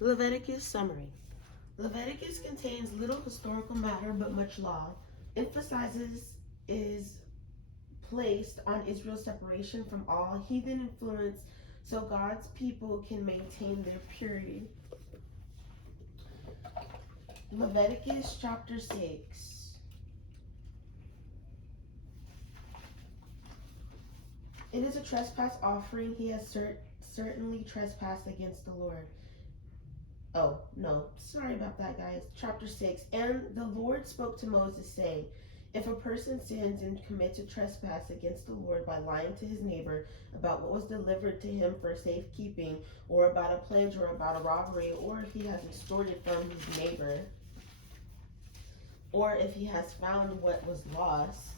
Leviticus summary. Leviticus contains little historical matter but much law. Emphasizes is placed on Israel's separation from all heathen influence so God's people can maintain their purity. Leviticus chapter 6. It is a trespass offering. He has certainly trespassed against the Lord. Oh, no, sorry about that, guys. Chapter 6. And the Lord spoke to Moses, saying, if a person sins and commits a trespass against the Lord by lying to his neighbor about what was delivered to him for safekeeping, or about a pledge, or about a robbery, or if he has extorted from his neighbor, or if he has found what was lost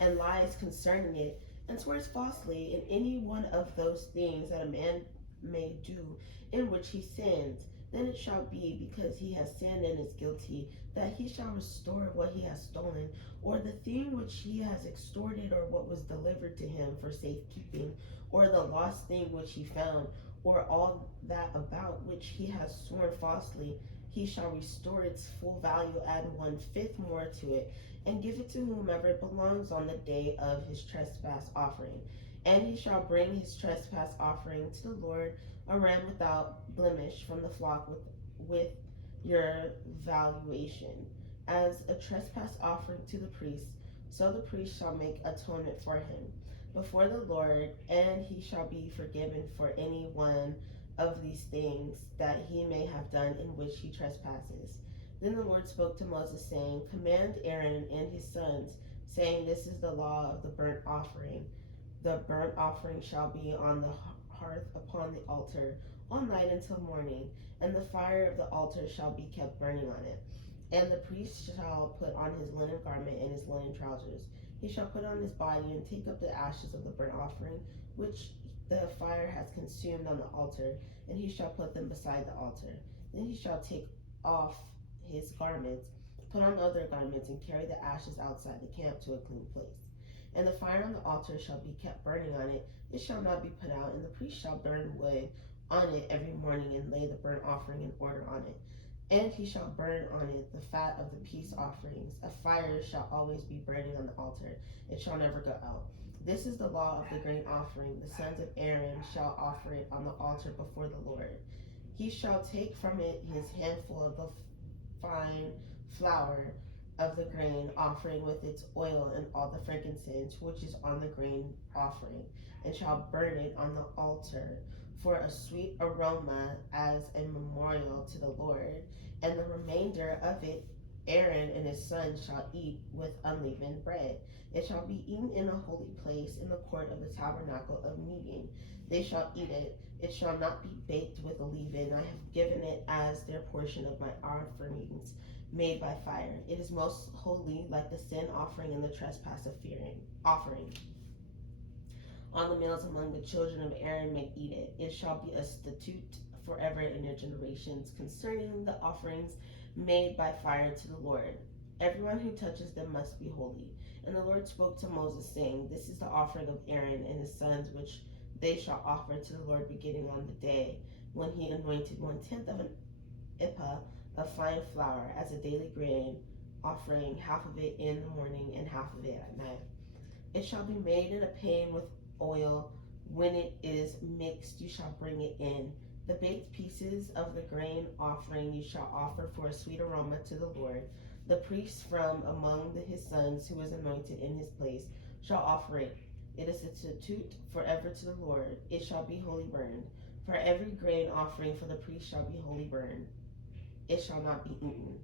and lies concerning it, and swears falsely in any one of those things that a man may do in which he sins, then it shall be, because he has sinned and is guilty, that he shall restore what he has stolen, or the thing which he has extorted, or what was delivered to him for safekeeping, or the lost thing which he found, or all that about which he has sworn falsely. He shall restore its full value, add 1/5 more to it, and give it to whomever it belongs on the day of his trespass offering. And he shall bring his trespass offering to the Lord, a ram without blemish from the flock with your valuation, as a trespass offering to the priest. So the priest shall make atonement for him before the Lord, and he shall be forgiven for any one of these things that he may have done in which he trespasses. Then the Lord spoke to Moses, saying, command Aaron and his sons, saying, this is the law of the burnt offering. The burnt offering shall be on the hearth upon the altar all night until morning, and the fire of the altar shall be kept burning on it. And the priest shall put on his linen garment and his linen trousers. He shall put on his body and take up the ashes of the burnt offering, which the fire has consumed on the altar, and he shall put them beside the altar. Then he shall take off his garments, put on other garments, and carry the ashes outside the camp to a clean place. And the fire on the altar shall be kept burning on it, it shall not be put out, and the priest shall burn wood on it every morning, and lay the burnt offering in order on it. And he shall burn on it the fat of the peace offerings. A fire shall always be burning on the altar, it shall never go out. This is the law of the grain offering. The sons of Aaron shall offer it on the altar before the Lord. He shall take from it his handful of the fine flour of the grain offering with its oil and all the frankincense which is on the grain offering, and shall burn it on the altar for a sweet aroma as a memorial to the Lord. And the remainder of it Aaron and his sons shall eat with unleavened bread. It shall be eaten in a holy place in the court of the tabernacle of meeting. They shall eat it. It shall not be baked with leaven. I have given it as their portion of my offerings made by fire. It is most holy, like the sin offering and the trespass offering. All the males among the children of Aaron may eat it. It shall be a statute forever in your generations concerning the offerings made by fire to the Lord. Everyone who touches them must be holy. And the Lord spoke to Moses, saying, this is the offering of Aaron and his sons, which they shall offer to the Lord beginning on the day when he anointed 1/10 of an ephah of fine flour as a daily grain offering, half of it in the morning and half of it at night. It shall be made in a pan with oil. When it is mixed, you shall bring it in. The baked pieces of the grain offering you shall offer for a sweet aroma to the Lord. The priest from among his sons who is anointed in his place shall offer it. It is a statute forever to the Lord. It shall be wholly burned. For every grain offering for the priest shall be wholly burned. It shall not be eaten.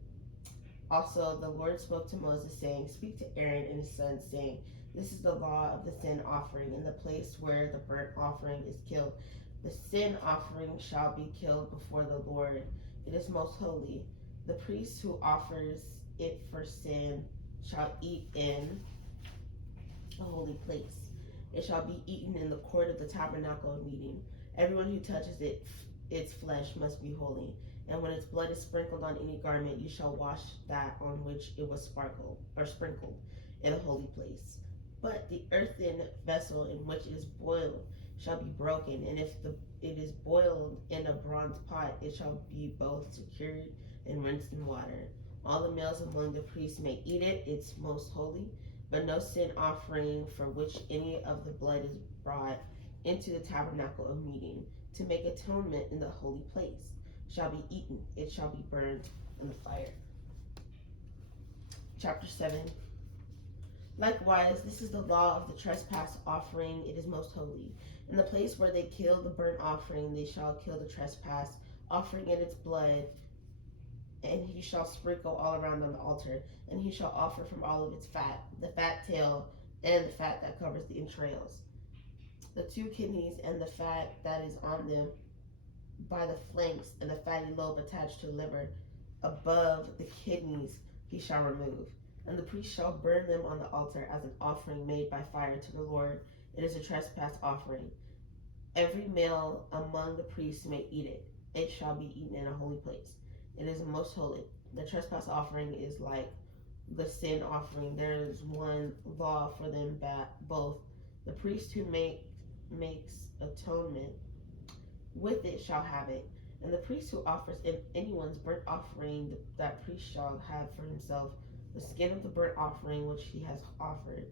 Also the Lord spoke to Moses, saying, speak to Aaron and his sons, saying, this is the law of the sin offering in the place where the burnt offering is killed. The sin offering shall be killed before the Lord. It is most holy. The priest who offers it for sin shall eat in a holy place. It shall be eaten in the court of the tabernacle of meeting. Everyone who touches it, its flesh must be holy. And when its blood is sprinkled on any garment, you shall wash that on which it was sprinkled in a holy place. But the earthen vessel in which it is boiled, shall be broken, and if it is boiled in a bronze pot, it shall be both secured and rinsed in water. All the males among the priests may eat it, it's most holy, but no sin offering for which any of the blood is brought into the tabernacle of meeting to make atonement in the holy place shall be eaten, it shall be burned in the fire. Chapter 7. Likewise, this is the law of the trespass offering, it is most holy. In the place where they kill the burnt offering, they shall kill the trespass offering in its blood, and he shall sprinkle all around on the altar, and he shall offer from all of its fat, the fat tail, and the fat that covers the entrails, the 2 kidneys, and the fat that is on them by the flanks, and the fatty lobe attached to the liver above the kidneys he shall remove. And the priest shall burn them on the altar as an offering made by fire to the Lord. It is a trespass offering. Every male among the priests may eat it. It shall be eaten in a holy place. It is most holy. The trespass offering is like the sin offering. There is one law for them both. The priest who makes atonement with it shall have it. And the priest who offers anyone's burnt offering, that priest shall have for himself the skin of the burnt offering which he has offered.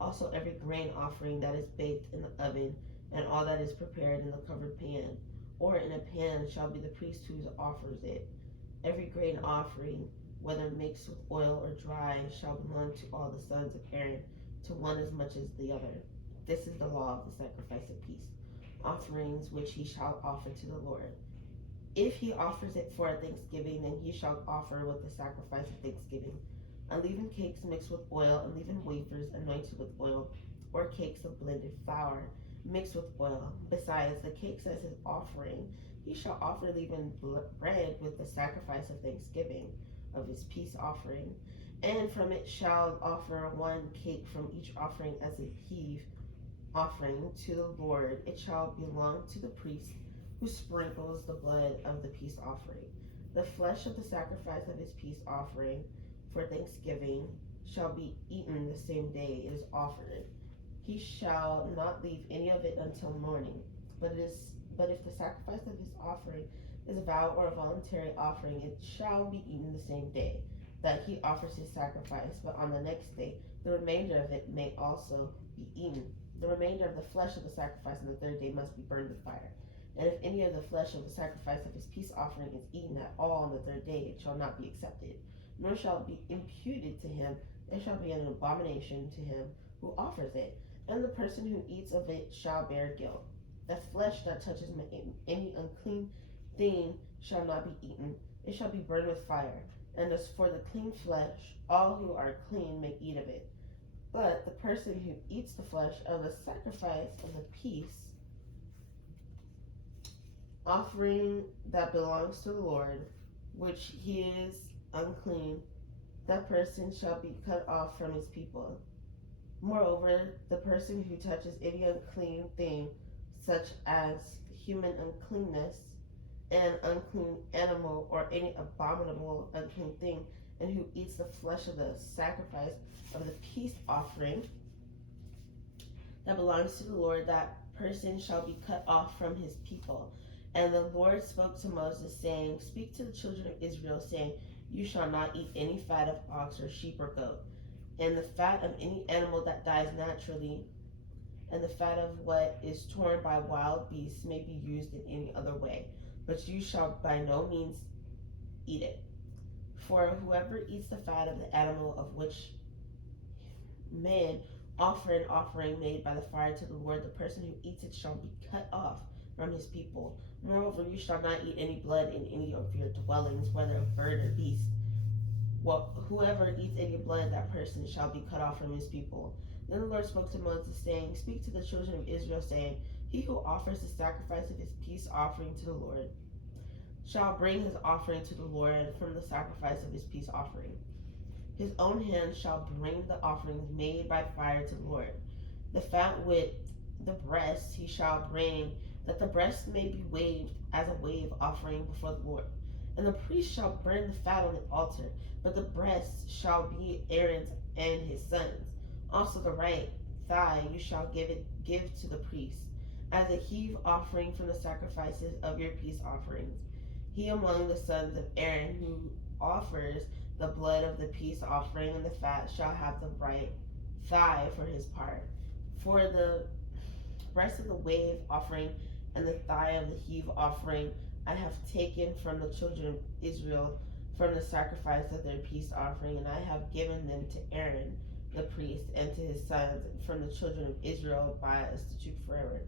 Also every grain offering that is baked in the oven, and all that is prepared in the covered pan, or in a pan, shall be the priest who offers it. Every grain offering, whether mixed with oil or dry, shall belong to all the sons of Aaron, to one as much as the other. This is the law of the sacrifice of peace offerings which he shall offer to the Lord. If he offers it for a thanksgiving, then he shall offer with the sacrifice of thanksgiving unleavened cakes mixed with oil, unleavened wafers anointed with oil, or cakes of blended flour mixed with oil. Besides the cakes as his offering, he shall offer leavened bread with the sacrifice of thanksgiving of his peace offering. And from it shall offer 1 cake from each offering as a heave offering to the Lord. It shall belong to the priest who sprinkles the blood of the peace offering. The flesh of the sacrifice of his peace offering for thanksgiving shall be eaten the same day it is offered. He shall not leave any of it until morning. But if the sacrifice of his offering is a vow or a voluntary offering, it shall be eaten the same day that he offers his sacrifice. But on the next day, the remainder of it may also be eaten. The remainder of the flesh of the sacrifice on the 3rd day must be burned with fire. And if any of the flesh of the sacrifice of his peace offering is eaten at all on the 3rd day, it shall not be accepted, nor shall it be imputed to him. It shall be an abomination to him who offers it, and the person who eats of it shall bear guilt. The flesh that touches any unclean thing shall not be eaten. It shall be burned with fire. And as for the clean flesh, all who are clean may eat of it. But the person who eats the flesh of the sacrifice of the peace offering that belongs to the Lord, which he is unclean, that person shall be cut off from his people. Moreover, the person who touches any unclean thing, such as human uncleanness, an unclean animal, or any abominable unclean thing, and who eats the flesh of the sacrifice of the peace offering that belongs to the Lord, that person shall be cut off from his people. And the Lord spoke to Moses, saying, Speak to the children of Israel, saying, You shall not eat any fat of ox or sheep or goat, and the fat of any animal that dies naturally, and the fat of what is torn by wild beasts may be used in any other way, but you shall by no means eat it. For whoever eats the fat of the animal of which men offer an offering made by the fire to the Lord, the person who eats it shall be cut off from his people. Moreover, you shall not eat any blood in any of your dwellings, whether of bird or beast. Whoever eats any blood, that person shall be cut off from his people. Then the Lord spoke to Moses, saying, Speak to the children of Israel, saying, He who offers the sacrifice of his peace offering to the Lord shall bring his offering to the Lord from the sacrifice of his peace offering. His own hand shall bring the offerings made by fire to the Lord. The fat with the breast he shall bring, that the breast may be waved as a wave offering before the Lord. And the priest shall burn the fat on the altar, but the breast shall be Aaron's and his sons. Also the right thigh you shall give to the priest, as a heave offering from the sacrifices of your peace offerings. He among the sons of Aaron who offers the blood of the peace offering and the fat shall have the right thigh for his part. For the breast of the wave offering and the thigh of the heave offering I have taken from the children of Israel from the sacrifice of their peace offering, and I have given them to Aaron the priest and to his sons from the children of Israel by a statute forever.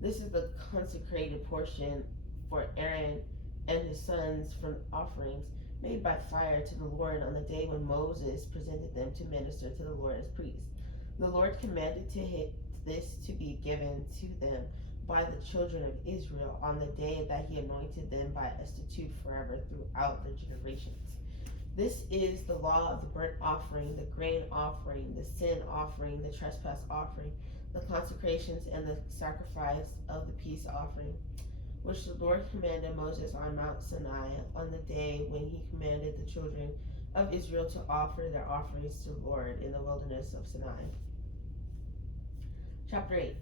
This is the consecrated portion for Aaron and his sons from offerings made by fire to the Lord on the day when Moses presented them to minister to the Lord as priests. The Lord commanded this to be given to them by the children of Israel on the day that he anointed them by a statute forever throughout their generations. This is the law of the burnt offering, the grain offering, the sin offering, the trespass offering, the consecrations, and the sacrifice of the peace offering, which the Lord commanded Moses on Mount Sinai on the day when he commanded the children of Israel to offer their offerings to the Lord in the wilderness of Sinai. Chapter 8.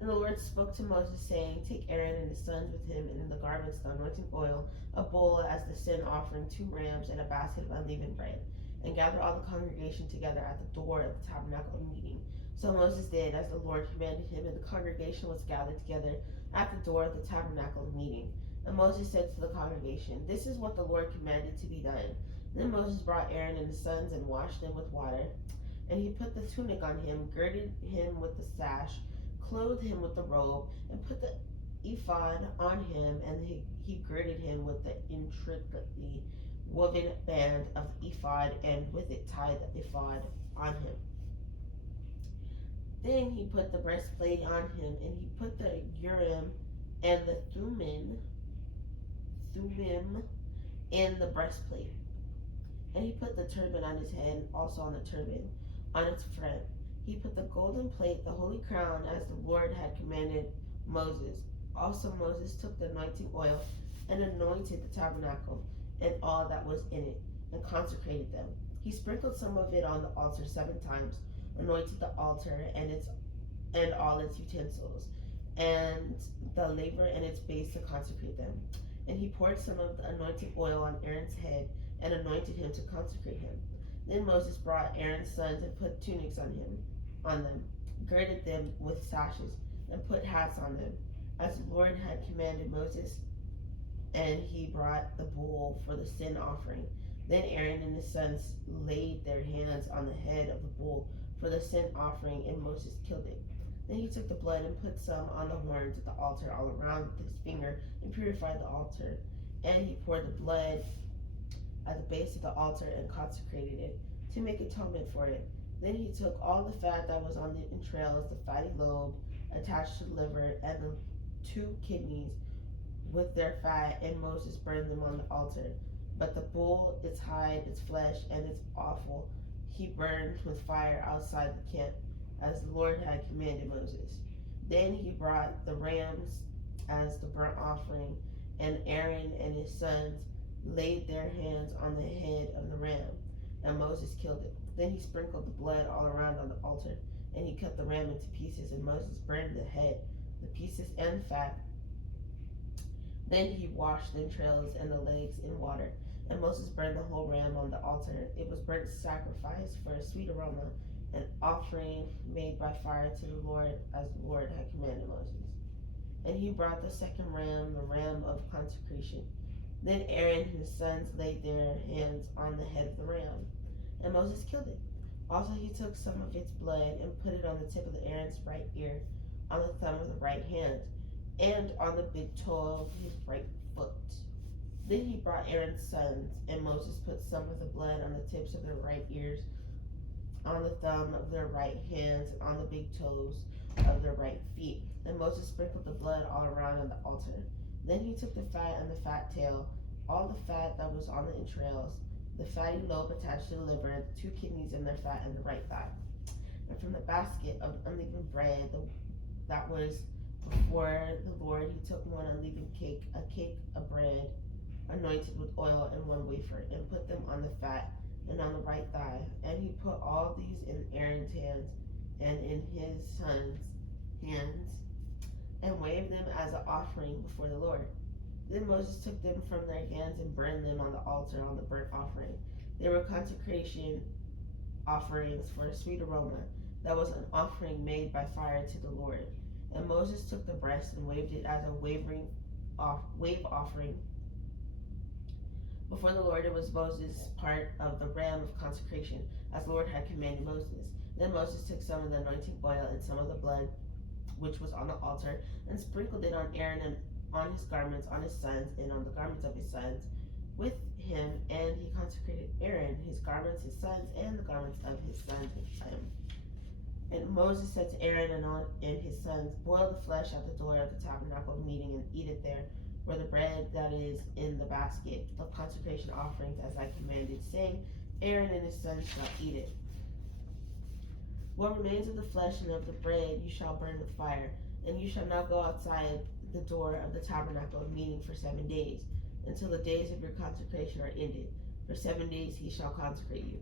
And the Lord spoke to Moses, saying, Take Aaron and his sons with him, and in the garments the anointing oil, a bowl as the sin offering, 2 rams, and a basket of unleavened bread, and gather all the congregation together at the door of the tabernacle of meeting. So Moses did as the Lord commanded him, and the congregation was gathered together at the door of the tabernacle of meeting. And Moses said to the congregation, This is what the Lord commanded to be done. Then Moses brought Aaron and his sons and washed them with water. And he put the tunic on him, girded him with the sash, clothed him with the robe, and put the ephod on him, and he girded him with the intricately woven band of the ephod, and with it tied the ephod on him. Then he put the breastplate on him, and he put the Urim and the Thummim in the breastplate. And he put the turban on his head, and also on the turban, on its front. He put the golden plate, the holy crown, as the Lord had commanded Moses. Also Moses took the anointing oil and anointed the tabernacle and all that was in it, and consecrated them. He sprinkled some of it on the altar 7 times, anointed the altar and all its utensils, and the laver and its base to consecrate them. And he poured some of the anointing oil on Aaron's head and anointed him to consecrate him. Then Moses brought Aaron's sons and put tunics on them, girded them with sashes, and put hats on them, as the Lord had commanded Moses. And he brought the bull for the sin offering. Then Aaron and his sons laid their hands on the head of the bull for the sin offering, and Moses killed it. Then he took the blood and put some on the horns of the altar all around with his finger, and purified the altar. And he poured the blood at the base of the altar and consecrated it, to make atonement for it. Then he took all the fat that was on the entrails, the fatty lobe attached to the liver, and the 2 kidneys with their fat, and Moses burned them on the altar. But the bull, its hide, its flesh, and its offal, he burned with fire outside the camp, as the Lord had commanded Moses. Then he brought the rams as the burnt offering, and Aaron and his sons laid their hands on the head of the ram, and Moses killed it. Then he sprinkled the blood all around on the altar, and he cut the ram into pieces, and Moses burned the head, the pieces, and the fat. Then he washed the entrails and the legs in water, and Moses burned the whole ram on the altar. It was burnt sacrifice for a sweet aroma, an offering made by fire to the Lord, as the Lord had commanded Moses. And he brought the second ram, the ram of consecration. Then Aaron and his sons laid their hands on the head of the ram, and Moses killed it. Also he took some of its blood and put it on the tip of Aaron's right ear, on the thumb of the right hand, and on the big toe of his right foot. Then he brought Aaron's sons, and Moses put some of the blood on the tips of their right ears, on the thumb of their right hands, and on the big toes of their right feet. And Moses sprinkled the blood all around on the altar. Then he took the fat and the fat tail, all the fat that was on the entrails, the fatty lobe attached to the liver, the 2 kidneys and their fat, and the right thigh. And from the basket of unleavened bread that was before the Lord, he took 1 unleavened cake, a cake of bread anointed with oil, and 1 wafer, and put them on the fat and on the right thigh. And he put all these in Aaron's hands and in his sons' hands. and waved them as an offering before the Lord. Then Moses took them from their hands and burned them on the altar on the burnt offering. They were consecration offerings for a sweet aroma. That was an offering made by fire to the Lord. And Moses took the breast and waved it as a wave offering before the Lord. It was Moses' part of the ram of consecration, as the Lord had commanded Moses. Then Moses took some of the anointing oil and some of the blood which was on the altar, and sprinkled it on Aaron and on his garments, on his sons, and on the garments of his sons with him. And he consecrated Aaron, his garments, his sons, and the garments of his sons with him. And Moses said to Aaron and his sons, boil the flesh at the door of the tabernacle of meeting, and eat it there, where the bread that is in the basket of consecration offerings, as I commanded, saying, Aaron and his sons shall eat it. What remains of the flesh and of the bread you shall burn with fire, and you shall not go outside the door of the tabernacle of meeting for 7 days, until the days of your consecration are ended. For 7 days he shall consecrate you,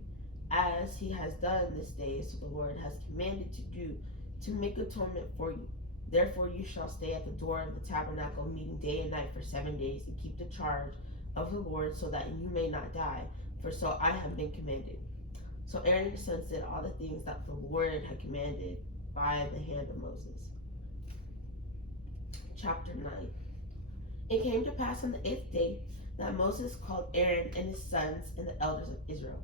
as he has done this day, so the Lord has commanded to do, to make atonement for you. Therefore you shall stay at the door of the tabernacle of meeting day and night for 7 days, and keep the charge of the Lord, so that you may not die, for so I have been commanded. So Aaron and his sons did all the things that the Lord had commanded by the hand of Moses. Chapter 9. It came to pass on the 8th day that Moses called Aaron and his sons and the elders of Israel.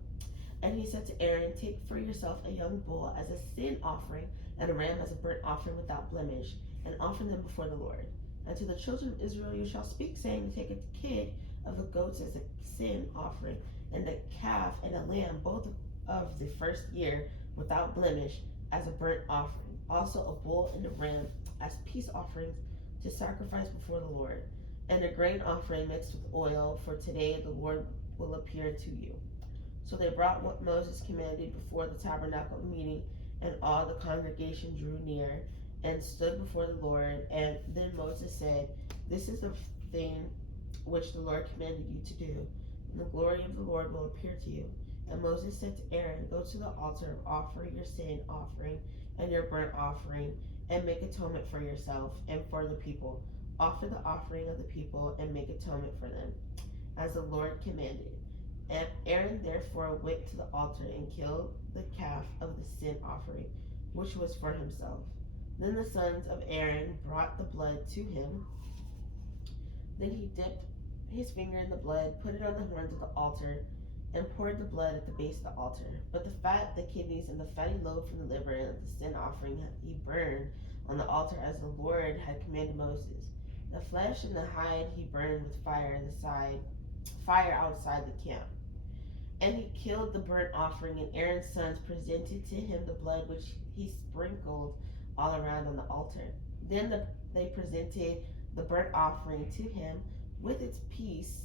And he said to Aaron, take for yourself a young bull as a sin offering, and a ram as a burnt offering without blemish, and offer them before the Lord. And to the children of Israel you shall speak, saying, take a kid of the goats as a sin offering, and a calf and a lamb, both of the first year without blemish, as a burnt offering. Also a bull and a ram as peace offerings to sacrifice before the Lord. And a grain offering mixed with oil, for today the Lord will appear to you. So they brought what Moses commanded before the tabernacle meeting, and all the congregation drew near and stood before the Lord. And then Moses said, this is the thing which the Lord commanded you to do, and the glory of the Lord will appear to you. And Moses said to Aaron, go to the altar, offer your sin offering and your burnt offering, and make atonement for yourself and for the people. Offer the offering of the people and make atonement for them, as the Lord commanded. And Aaron therefore went to the altar and killed the calf of the sin offering, which was for himself. Then the sons of Aaron brought the blood to him. Then he dipped his finger in the blood, put it on the horns of the altar, and poured the blood at the base of the altar. But the fat, the kidneys, and the fatty lobe from the liver and the sin offering he burned on the altar, as the Lord had commanded Moses. The flesh and the hide he burned with fire outside the camp. And he killed the burnt offering, and Aaron's sons presented to him the blood which he sprinkled all around on the altar. Then they presented the burnt offering to him with its pieces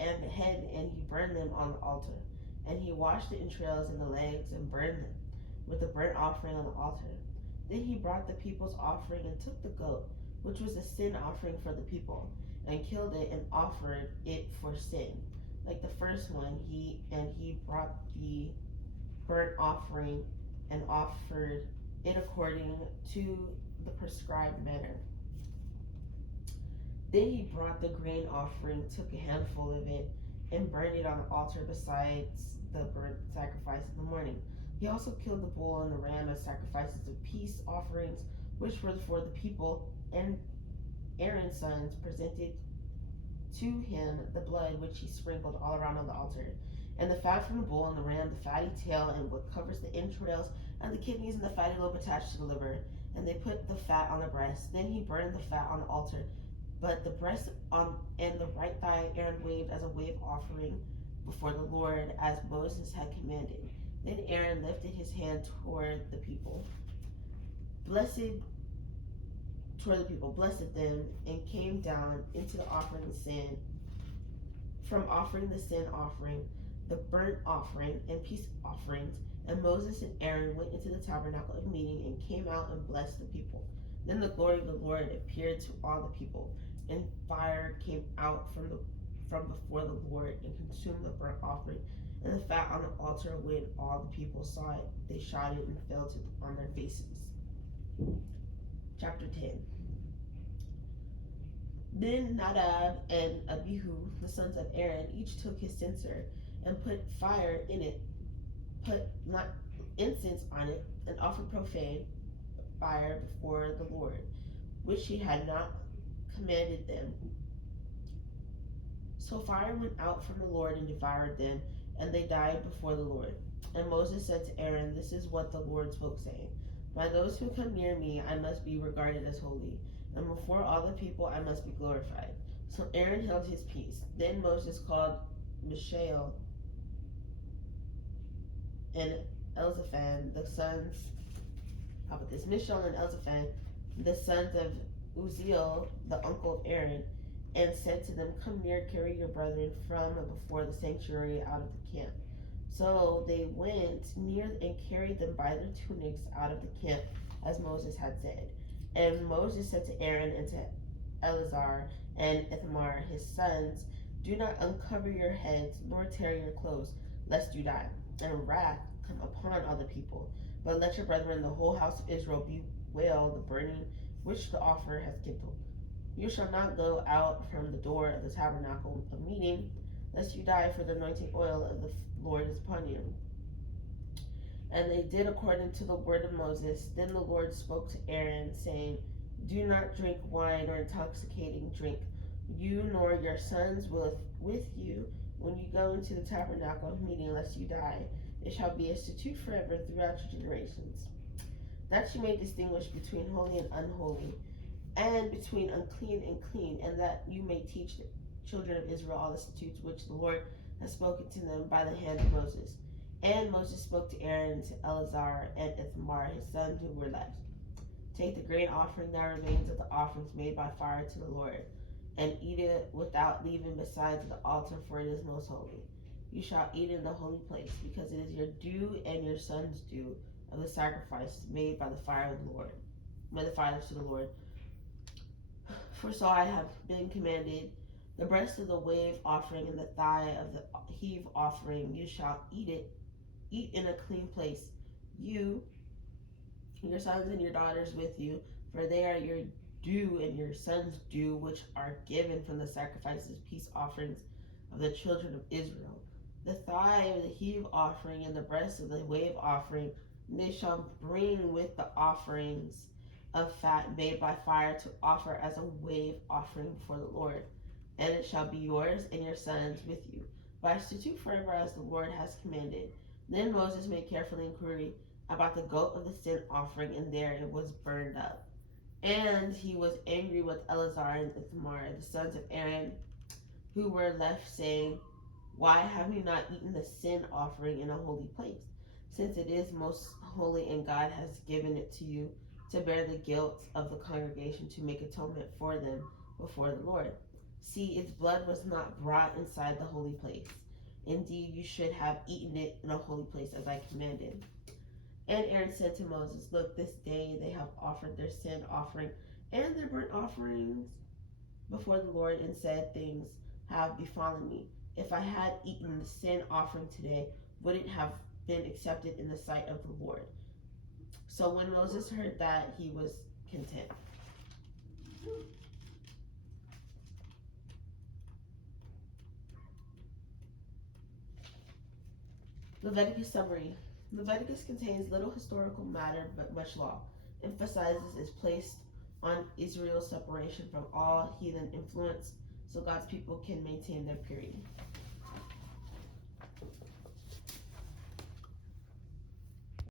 and the head, and he burned them on the altar. And he washed the entrails and the legs and burned them with the burnt offering on the altar. Then he brought the people's offering and took the goat, which was a sin offering for the people, and killed it and offered it for sin. Like the first one, he brought the burnt offering and offered it according to the prescribed manner. Then he brought the grain offering, took a handful of it, and burned it on the altar besides the burnt sacrifice in the morning. He also killed the bull and the ram as sacrifices of peace offerings, which were for the people, and Aaron's sons presented to him the blood which he sprinkled all around on the altar, and the fat from the bull and the ram, the fatty tail, and what covers the entrails, and the kidneys and the fatty lobe attached to the liver. And they put the fat on the breast. Then he burned the fat on the altar. But the breast and the right thigh Aaron waved as a wave offering before the Lord, as Moses had commanded. Then Aaron lifted his hand toward the people, blessed them, and came down into the offering of sin, from offering the sin offering, the burnt offering, and peace offerings. And Moses and Aaron went into the tabernacle of meeting and came out and blessed the people. Then the glory of the Lord appeared to all the people, and fire came out from before the Lord and consumed the burnt offering and the fat on the altar. When all the people saw it, they shouted and fell on their faces. Chapter 10. Then Nadab and Abihu, the sons of Aaron, each took his censer and put fire in it, put not incense on it, and offered profane fire before the Lord, which he had not commanded them. So fire went out from the Lord and devoured them, and they died before the Lord. And Moses said to Aaron, "This is what the Lord spoke, saying, by those who come near me I must be regarded as holy, and before all the people I must be glorified." So Aaron held his peace. Then Moses called Mishael and Elzaphan, the sons, Mishael and Elzaphan, the sons of Uzziel, the uncle of Aaron, and said to them, "Come near, carry your brethren from before the sanctuary out of the camp." So they went near and carried them by their tunics out of the camp, as Moses had said. And Moses said to Aaron and to Eleazar and Ithamar, his sons, "Do not uncover your heads, nor tear your clothes, lest you die, and wrath come upon all the people. But let your brethren, the whole house of Israel, bewail the burning which the offerer has kindled. You shall not go out from the door of the tabernacle of meeting, lest you die, for the anointing oil of the Lord is upon you." And they did according to the word of Moses. Then the Lord spoke to Aaron, saying, "Do not drink wine or intoxicating drink, you nor your sons with you, when you go into the tabernacle of meeting, lest you die. It shall be a statute forever throughout your generations, that you may distinguish between holy and unholy, and between unclean and clean, and that you may teach the children of Israel all the statutes which the Lord has spoken to them by the hand of Moses." And Moses spoke to Aaron, to Eleazar, and Ithamar, his sons who were left, "Take the grain offering that remains of the offerings made by fire to the Lord, and eat it without leaving beside the altar, for it is most holy. You shall eat in the holy place, because it is your due and your son's due of the sacrifice made by the fire of the Lord, by the fire to the Lord. For so I have been commanded. The breast of the wave offering and the thigh of the heave offering, you shall eat in a clean place, you, your sons and your daughters with you, for they are your due and your sons' due, which are given from the sacrifices, peace offerings of the children of Israel. The thigh of the heave offering and the breast of the wave offering, they shall bring with the offerings of fat made by fire to offer as a wave offering before the Lord. And it shall be yours and your sons with you, by statute forever, as the Lord has commanded. Then Moses made careful inquiry about the goat of the sin offering, and there it was burned up. And he was angry with Eleazar and Ithamar, the sons of Aaron, who were left, saying, "Why have you not eaten the sin offering in a holy place, since it is most holy, and God has given it to you to bear the guilt of the congregation, to make atonement for them before the Lord? See, its blood was not brought inside the holy place. Indeed, you should have eaten it in a holy place, as I commanded." And Aaron said to Moses, "Look, this day they have offered their sin offering and their burnt offerings before the Lord, and said, things have befallen me. If I had eaten the sin offering today, would it have been accepted in the sight of the Lord?" So when Moses heard that, he was content. Leviticus summary. Leviticus contains little historical matter but much law. Emphasizes is placed on Israel's separation from all heathen influence, so God's people can maintain their purity.